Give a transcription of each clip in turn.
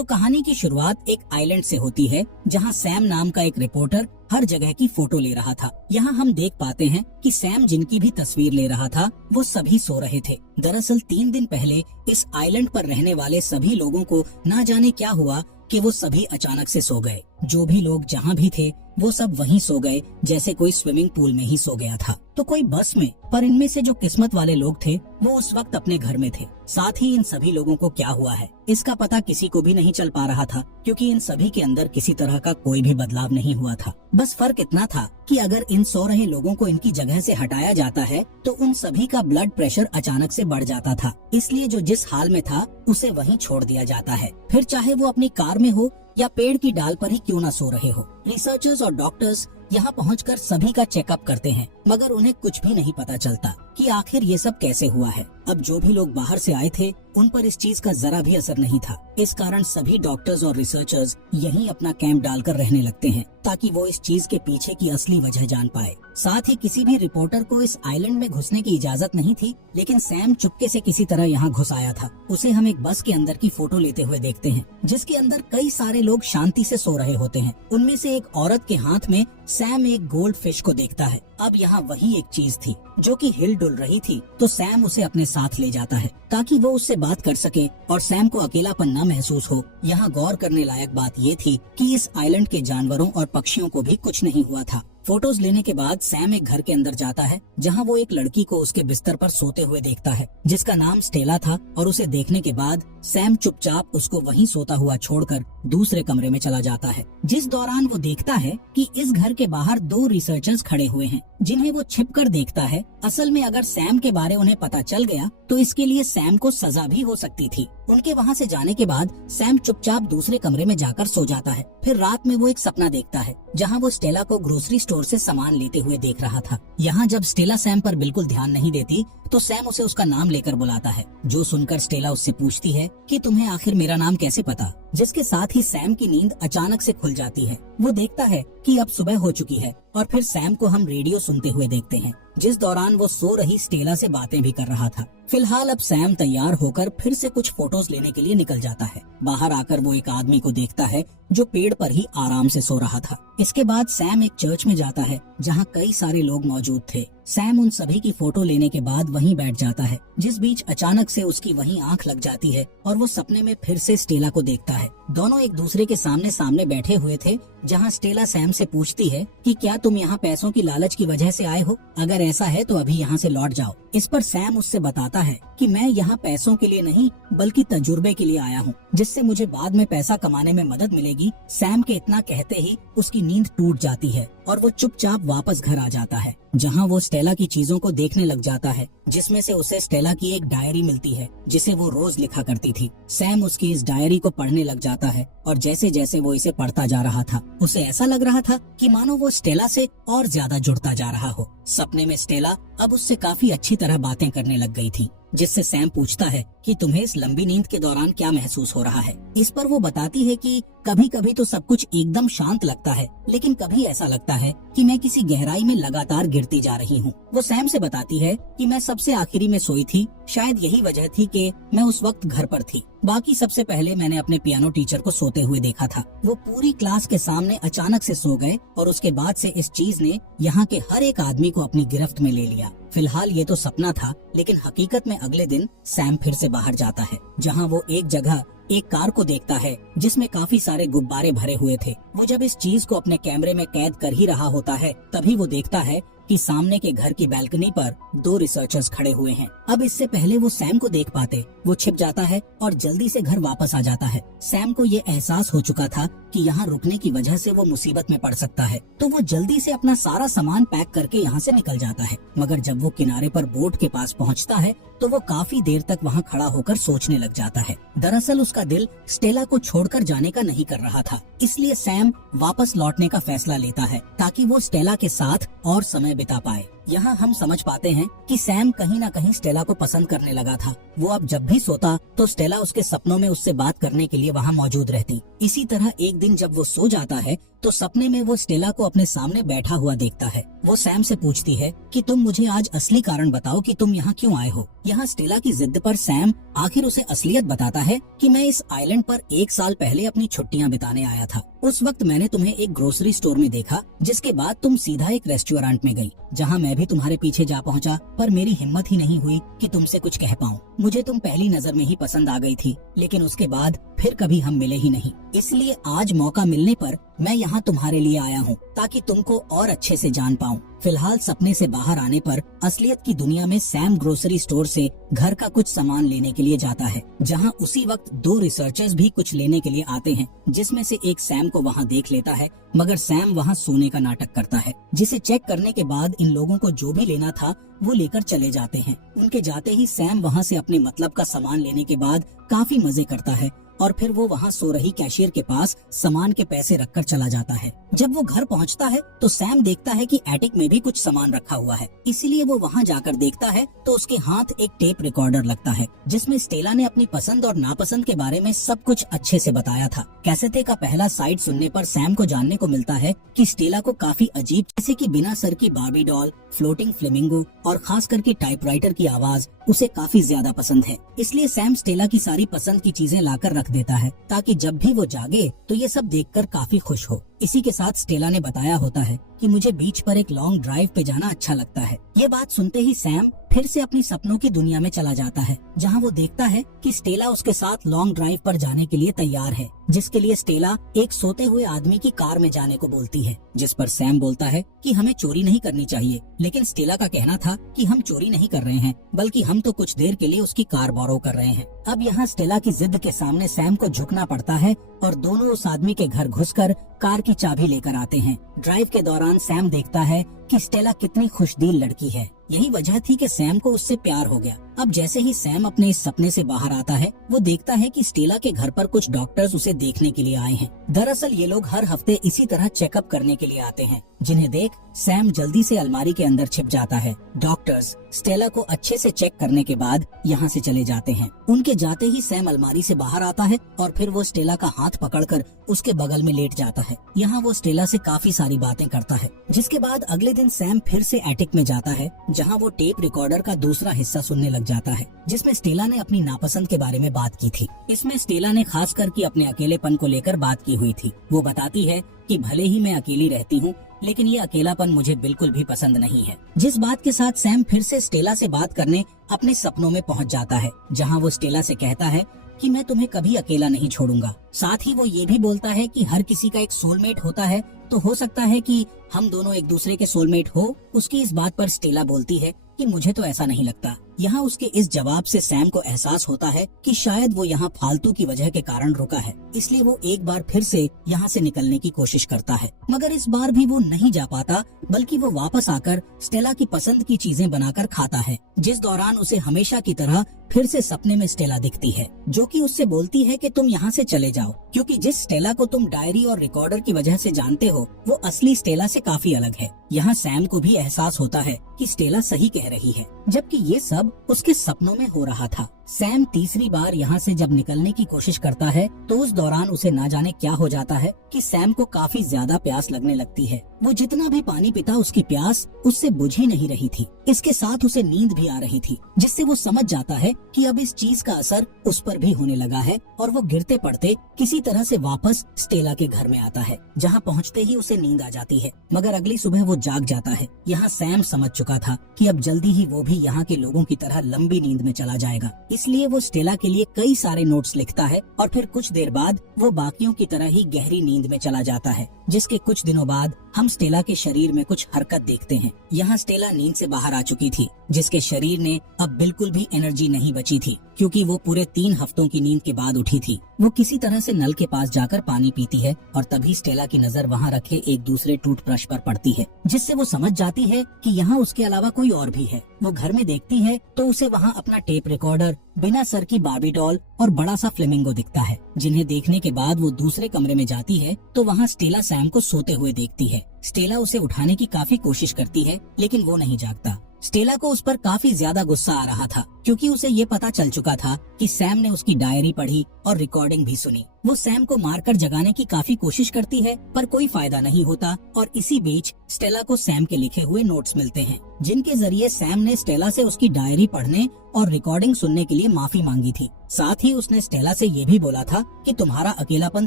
तो कहानी की शुरुआत एक आइलैंड से होती है जहाँ सैम नाम का एक रिपोर्टर हर जगह की फोटो ले रहा था। यहाँ हम देख पाते हैं कि सैम जिनकी भी तस्वीर ले रहा था वो सभी सो रहे थे। दरअसल 3 दिन पहले इस आइलैंड पर रहने वाले सभी लोगों को ना जाने क्या हुआ कि वो सभी अचानक से सो गए। जो भी लोग जहाँ भी थे वो सब वहीं सो गए, जैसे कोई स्विमिंग पूल में ही सो गया था। तो कोई बस में, पर इनमें से जो किस्मत वाले लोग थे वो उस वक्त अपने घर में थे। साथ ही इन सभी लोगों को क्या हुआ है इसका पता किसी को भी नहीं चल पा रहा था, क्योंकि इन सभी के अंदर किसी तरह का कोई भी बदलाव नहीं हुआ था। बस फर्क इतना था कि अगर इन सो रहे लोगों को इनकी जगह से हटाया जाता है तो उन सभी का ब्लड प्रेशर अचानक से बढ़ जाता था। इसलिए जो जिस हाल में था उसे वहीं छोड़ दिया जाता है, फिर चाहे वो अपनी कार में हो या पेड़ की डाल पर ही क्यों ना सो रहे हो। रिसर्चर्स और डॉक्टर्स यहाँ पहुंचकर सभी का चेकअप करते हैं, मगर उन्हें कुछ भी नहीं पता चलता कि आखिर ये सब कैसे हुआ है। अब जो भी लोग बाहर से आए थे उन पर इस चीज का जरा भी असर नहीं था। इस कारण सभी डॉक्टर्स और रिसर्चर्स यहीं अपना कैंप डालकर रहने लगते हैं ताकि वो इस चीज के पीछे की असली वजह जान पाए। साथ ही किसी भी रिपोर्टर को इस आइलैंड में घुसने की इजाजत नहीं थी, लेकिन सैम चुपके से किसी तरह यहाँ घुस आया था। उसे हम एक बस के अंदर की फोटो लेते हुए देखते हैं, जिसके अंदर कई सारे लोग शांति से सो रहे होते हैं। उनमें से एक औरत के हाथ में सैम एक गोल्ड फिश को देखता है। अब यहाँ वही एक चीज थी जो कि हिल डुल रही थी, तो सैम उसे अपने साथ ले जाता है ताकि वो उससे बात कर सके और सैम को अकेलापन न महसूस हो। यहाँ गौर करने लायक बात ये थी कि इस आइलैंड के जानवरों और पक्षियों को भी कुछ नहीं हुआ था। फोटोज लेने के बाद सैम एक घर के अंदर जाता है जहाँ वो एक लड़की को उसके बिस्तर पर सोते हुए देखता है, जिसका नाम स्टेला था। और उसे देखने के बाद सैम चुपचाप उसको वहीं सोता हुआ छोड़कर दूसरे कमरे में चला जाता है। जिस दौरान वो देखता है कि इस घर के बाहर 2 रिसर्चर्स खड़े हुए हैं, जिन्हें वो छिपकर देखता है। असल में अगर सैम के बारे उन्हें पता चल गया तो इसके लिए सैम को सजा भी हो सकती थी। उनके वहाँ से जाने के बाद सैम चुपचाप दूसरे कमरे में जाकर सो जाता है। फिर रात में वो एक सपना देखता है जहाँ वो स्टेला को ग्रोसरी स्टोर से सामान लेते हुए देख रहा था। यहाँ जब स्टेला सैम पर बिल्कुल ध्यान नहीं देती तो सैम उसे उसका नाम लेकर बुलाता है, जो सुनकर स्टेला उससे पूछती है कि तुम्हें आखिर मेरा नाम कैसे पता। जिसके साथ ही सैम की नींद अचानक से खुल जाती है। वो देखता है कि अब सुबह हो चुकी है और फिर सैम को हम रेडियो सुनते हुए देखते हैं, जिस दौरान वो सो रही स्टेला से बातें भी कर रहा था। फिलहाल अब सैम तैयार होकर फिर से कुछ फोटोज लेने के लिए निकल जाता है। बाहर आकर वो एक आदमी को देखता है जो पेड़ पर ही आराम से सो रहा था। इसके बाद सैम एक चर्च में जाता है जहाँ कई सारे लोग मौजूद थे। सैम उन सभी की फोटो लेने के बाद वहीं बैठ जाता है, जिस बीच अचानक से उसकी वहीं आंख लग जाती है और वो सपने में फिर से स्टेला को देखता है। दोनों एक दूसरे के सामने सामने बैठे हुए थे, जहाँ स्टेला सैम से पूछती है कि क्या तुम यहाँ पैसों की लालच की वजह से आए हो? अगर ऐसा है तो अभी यहाँ से लौट जाओ। इस पर सैम उससे बताता है कि मैं यहाँ पैसों के लिए नहीं बल्कि तजुर्बे के लिए आया हूँ, जिससे मुझे बाद में पैसा कमाने में मदद मिलेगी। सैम के इतना कहते ही उसकी नींद टूट जाती है और वो चुपचाप वापस घर आ जाता है, जहाँ वो स्टेला की चीजों को देखने लग जाता है, जिसमें से उसे स्टेला की एक डायरी मिलती है जिसे वो रोज लिखा करती थी। सैम उसकी इस डायरी को पढ़ने लग जाता है और जैसे जैसे वो इसे पढ़ता जा रहा था उसे ऐसा लग रहा था कि मानो वो स्टेला से और ज्यादा जुड़ता जा रहा हो। सपने में स्टेला अब उससे काफी अच्छी तरह बातें करने लग गई थी, जिससे सैम पूछता है कि तुम्हें इस लंबी नींद के दौरान क्या महसूस हो रहा है। इस पर वो बताती है कि कभी कभी तो सब कुछ एकदम शांत लगता है, लेकिन कभी ऐसा लगता है कि मैं किसी गहराई में लगातार गिरती जा रही हूँ। वो सैम से बताती है कि मैं सबसे आखिरी में सोई थी, शायद यही वजह थी कि मैं उस वक्त घर पर थी। बाकी सबसे पहले मैंने अपने पियानो टीचर को सोते हुए देखा था। वो पूरी क्लास के सामने अचानक से सो गए और उसके बाद से इस चीज ने यहाँ के हर एक आदमी को अपनी गिरफ्त में ले लिया। फिलहाल ये तो सपना था, लेकिन हकीकत में अगले दिन सैम फिर से बाहर जाता है, जहाँ वो एक जगह एक कार को देखता है जिसमें काफी सारे गुब्बारे भरे हुए थे। वो जब इस चीज को अपने कैमरे में कैद कर ही रहा होता है, तभी वो देखता है कि सामने के घर की बैल्कनी पर 2 रिसर्चर्स खड़े हुए हैं। अब इससे पहले वो सैम को देख पाते, वो छिप जाता है और जल्दी से घर वापस आ जाता है। सैम को ये एहसास हो चुका था कि यहाँ रुकने की वजह से वो मुसीबत में पड़ सकता है, तो वो जल्दी से अपना सारा सामान पैक करके यहाँ से निकल जाता है। मगर जब वो किनारे पर बोट के पास पहुँचता है तो वो काफी देर तक वहाँ खड़ा होकर सोचने लग जाता है। दरअसल उसका दिल स्टेला को छोड़कर जाने का नहीं कर रहा था, इसलिए सैम वापस लौटने का फैसला लेता है ताकि वो स्टेला के साथ और समय बिता पाए। यहाँ हम समझ पाते हैं कि सैम कहीं ना कहीं स्टेला को पसंद करने लगा था। वो अब जब भी सोता तो स्टेला उसके सपनों में उससे बात करने के लिए वहाँ मौजूद रहती। इसी तरह एक दिन जब वो सो जाता है तो सपने में वो स्टेला को अपने सामने बैठा हुआ देखता है। वो सैम से पूछती है कि तुम मुझे आज असली कारण बताओ कि तुम यहाँ क्यों आए हो। यहाँ स्टेला की जिद पर सैम आखिर उसे असलियत बताता है कि मैं इस आइलैंड पर 1 साल पहले अपनी छुट्टियाँ बिताने आया था। उस वक्त मैंने तुम्हें एक ग्रोसरी स्टोर में देखा, जिसके बाद तुम सीधा एक रेस्टोरेंट में गई, जहाँ मैं भी तुम्हारे पीछे जा पहुँचा, पर मेरी हिम्मत ही नहीं हुई कि तुमसे कुछ कह पाऊँ। मुझे तुम पहली नजर में ही पसंद आ गई थी, लेकिन उसके बाद फिर कभी हम मिले ही नहीं। इसलिए आज मौका मिलने पर मैं यहाँ तुम्हारे लिए आया हूँ, ताकि तुमको और अच्छे से जान पाऊँ। फिलहाल सपने से बाहर आने पर असलियत की दुनिया में सैम ग्रोसरी स्टोर से घर का कुछ सामान लेने के लिए जाता है, जहाँ उसी वक्त 2 रिसर्चर्स भी कुछ लेने के लिए आते हैं, जिसमें से एक सैम को वहाँ देख लेता है, मगर सैम वहाँ सोने का नाटक करता है, जिसे चेक करने के बाद इन लोगों को जो भी लेना था वो लेकर चले जाते हैं। उनके जाते ही सैम वहाँ से अपने मतलब का सामान लेने के बाद काफी मजे करता है और फिर वो वहाँ सो रही कैशियर के पास सामान के पैसे रखकर चला जाता है। जब वो घर पहुँचता है तो सैम देखता है कि एटिक में भी कुछ सामान रखा हुआ है, इसीलिए वो वहाँ जाकर देखता है तो उसके हाथ एक टेप रिकॉर्डर लगता है, जिसमें स्टेला ने अपनी पसंद और नापसंद के बारे में सब कुछ अच्छे से बताया था। कैसेटे का पहला साइड सुनने पर सैम को जानने को मिलता है कि स्टेला को काफी अजीब, जैसे कि बिना सर की बार्बी डॉल, फ्लोटिंग फ्लेमिंगो और खास करके टाइपराइटर की आवाज उसे काफी ज्यादा पसंद है। इसलिए सैम स्टेला की सारी पसंद की चीजें लाकर रख देता है, ताकि जब भी वो जागे तो ये सब देखकर काफी खुश हो। इसी के साथ स्टेला ने बताया होता है कि मुझे बीच पर एक लॉन्ग ड्राइव पे जाना अच्छा लगता है। ये बात सुनते ही सैम फिर से अपनी सपनों की दुनिया में चला जाता है, जहाँ वो देखता है कि स्टेला उसके साथ लॉन्ग ड्राइव पर जाने के लिए तैयार है, जिसके लिए स्टेला एक सोते हुए आदमी की कार में जाने को बोलती है, जिस पर सैम बोलता है कि हमें चोरी नहीं करनी चाहिए, लेकिन स्टेला का कहना था कि हम चोरी नहीं कर रहे हैं, बल्कि हम तो कुछ देर के लिए उसकी कार बोरो कर रहे हैं। अब यहाँ स्टेला की जिद के सामने सैम को झुकना पड़ता है और दोनों उस आदमी के घर घुसकर कार की चाबी लेकर आते हैं। ड्राइव के दौरान सैम देखता है कि स्टेला कितनी खुशदिल लड़की है। यही वजह थी कि सैम को उससे प्यार हो गया। अब जैसे ही सैम अपने इस सपने से बाहर आता है, वो देखता है कि स्टेला के घर पर कुछ डॉक्टर्स उसे देखने के लिए आए हैं। दरअसल ये लोग हर हफ्ते इसी तरह चेकअप करने के लिए आते हैं, जिन्हें देख सैम जल्दी से अलमारी के अंदर छिप जाता है। डॉक्टर्स स्टेला को अच्छे से चेक करने के बाद यहाँ से चले जाते हैं। उनके जाते ही सैम अलमारी से बाहर आता है और फिर वो स्टेला का हाथ पकड़कर उसके बगल में लेट जाता है। यहाँ वो स्टेला से काफी सारी बातें करता है, जिसके बाद अगले दिन सैम फिर से एटिक में जाता है, जहाँ वो टेप रिकॉर्डर का दूसरा हिस्सा सुनने लग जाता है, जिसमें स्टेला ने अपनी नापसंद के बारे में बात की थी। इसमें स्टेला ने खास करके अपने अकेलेपन को लेकर बात की हुई थी। वो बताती है कि भले ही मैं अकेली रहती हूँ, लेकिन ये अकेलापन मुझे बिल्कुल भी पसंद नहीं है। जिस बात के साथ सैम फिर से स्टेला से बात करने अपने सपनों में पहुँच जाता है, जहाँ वो स्टेला से कहता है कि मैं तुम्हें कभी अकेला नहीं छोड़ूंगा। साथ ही वो ये भी बोलता है कि हर किसी का एक सोलमेट होता है, तो हो सकता है कि हम दोनों एक दूसरे के सोलमेट हो। उसकी इस बात पर स्टेला बोलती है कि मुझे तो ऐसा नहीं लगता। यहाँ उसके इस जवाब से सैम को एहसास होता है कि शायद वो यहाँ फालतू की वजह के कारण रुका है, इसलिए वो एक बार फिर से यहाँ से निकलने की कोशिश करता है, मगर इस बार भी वो नहीं जा पाता, बल्कि वो वापस आकर स्टेला की पसंद की चीजें बनाकर खाता है। जिस दौरान उसे हमेशा की तरह फिर से सपने में स्टेला दिखती है, जो कि उससे बोलती है कि तुम यहाँ से चले जाओ, क्योंकि जिस स्टेला को तुम डायरी और रिकॉर्डर की वजह से जानते हो, वो असली स्टेला से काफी अलग है। यहाँ सैम को भी एहसास होता है कि स्टेला सही कह रही है, जबकि ये सब उसके सपनों में हो रहा था। सैम तीसरी बार यहाँ से जब निकलने की कोशिश करता है, तो उस दौरान उसे ना जाने क्या हो जाता है कि सैम को काफी ज्यादा प्यास लगने लगती है। वो जितना भी पानी पीता, उसकी प्यास उससे बुझ ही नहीं रही थी। इसके साथ उसे नींद भी आ रही थी, जिससे वो समझ जाता है कि अब इस चीज का असर उस पर भी होने लगा है, और वो गिरते पड़ते किसी तरह से वापस स्टेला के घर में आता है, जहाँ पहुँचते ही उसे नींद आ जाती है। मगर अगली सुबह वो जाग जाता है। यहाँ सैम समझ चुका था कि अब जल्दी ही वो भी यहाँ के लोगों की तरह लंबी नींद में चला जाएगा, इसलिए वो स्टेला के लिए कई सारे नोट्स लिखता है और फिर कुछ देर बाद वो बाकियों की तरह ही गहरी नींद में चला जाता है। जिसके कुछ दिनों बाद हम स्टेला के शरीर में कुछ हरकत देखते हैं। यहाँ स्टेला नींद से बाहर आ चुकी थी, जिसके शरीर ने अब बिल्कुल भी एनर्जी नहीं बची थी, क्योंकि वो पूरे 3 हफ्तों की नींद के बाद उठी थी। वो किसी तरह से नल के पास जाकर पानी पीती है और तभी स्टेला की नजर वहाँ रखे एक दूसरे टूथब्रश पर पड़ती है, जिससे वो समझ जाती है कि यहाँ उसके अलावा कोई और भी है। वो घर में देखती है तो उसे वहाँ अपना टेप रिकॉर्डर बिना सर की बार्बी डॉल और बड़ा सा फ्लेमिंगो दिखता है, जिन्हें देखने के बाद वो दूसरे कमरे में जाती है तो वहाँ स्टेला सैम को सोते हुए देखती है। स्टेला उसे उठाने की काफी कोशिश करती है, लेकिन वो नहीं जागता। स्टेला को उस पर काफी ज्यादा गुस्सा आ रहा था, क्योंकि उसे ये पता चल चुका था कि सैम ने उसकी डायरी पढ़ी और रिकॉर्डिंग भी सुनी। वो सैम को मारकर जगाने की काफी कोशिश करती है, पर कोई फायदा नहीं होता और इसी बीच स्टेला को सैम के लिखे हुए नोट्स मिलते हैं, जिनके जरिए सैम ने स्टेला से उसकी डायरी पढ़ने और रिकॉर्डिंग सुनने के लिए माफी मांगी थी। साथ ही उसने स्टेला से ये भी बोला था कि तुम्हारा अकेलापन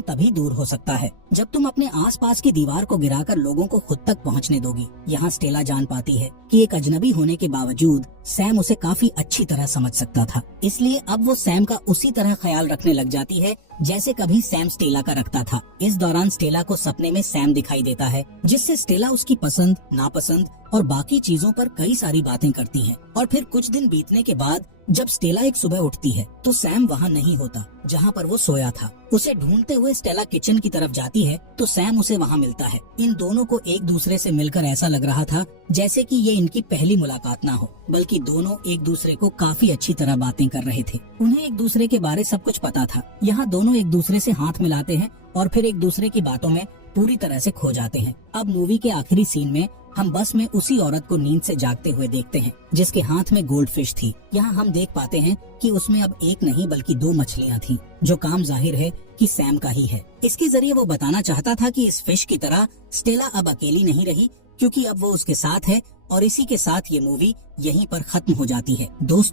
तभी दूर हो सकता है जब तुम अपने आसपास की दीवार को गिराकर लोगों को खुद तक पहुंचने दोगी। यहाँ स्टेला जान पाती है कि एक अजनबी होने के बावजूद सैम उसे काफी अच्छी तरह समझ सकता था, इसलिए अब वो सैम का उसी तरह ख्याल रखने लग जाती है जैसे कभी सैम स्टेला का रखता था। इस दौरान स्टेला को सपने में सैम दिखाई देता है, जिससे स्टेला उसकी पसंद, नापसंद और बाकी चीजों पर कई सारी बातें करती है। और फिर कुछ दिन बीतने के बाद जब स्टेला एक सुबह उठती है तो सैम वहाँ नहीं होता जहाँ पर वो सोया था। उसे ढूंढते हुए स्टेला किचन की तरफ जाती है तो सैम उसे वहाँ मिलता है। इन दोनों को एक दूसरे से मिलकर ऐसा लग रहा था जैसे कि ये इनकी पहली मुलाकात ना हो, बल्कि दोनों एक दूसरे को काफी अच्छी तरह बातें कर रहे थे। उन्हें एक दूसरे के बारे सब कुछ पता था। यहाँ दोनों एक दूसरे से हाथ मिलाते हैं और फिर एक दूसरे की बातों में पूरी तरह से खो जाते हैं। अब मूवी के आखिरी सीन में हम बस में उसी औरत को नींद से जागते हुए देखते हैं जिसके हाथ में गोल्ड फिश थी। यहाँ हम देख पाते हैं कि उसमें अब एक नहीं बल्कि 2 मछलियाँ थीं, जो काम जाहिर है कि सैम का ही है। इसके जरिए वो बताना चाहता था कि इस फिश की तरह स्टेला अब अकेली नहीं रही, क्योंकि अब वो उसके साथ है। और इसी के साथ ये मूवी यहीं पर खत्म हो जाती है। दोस्तों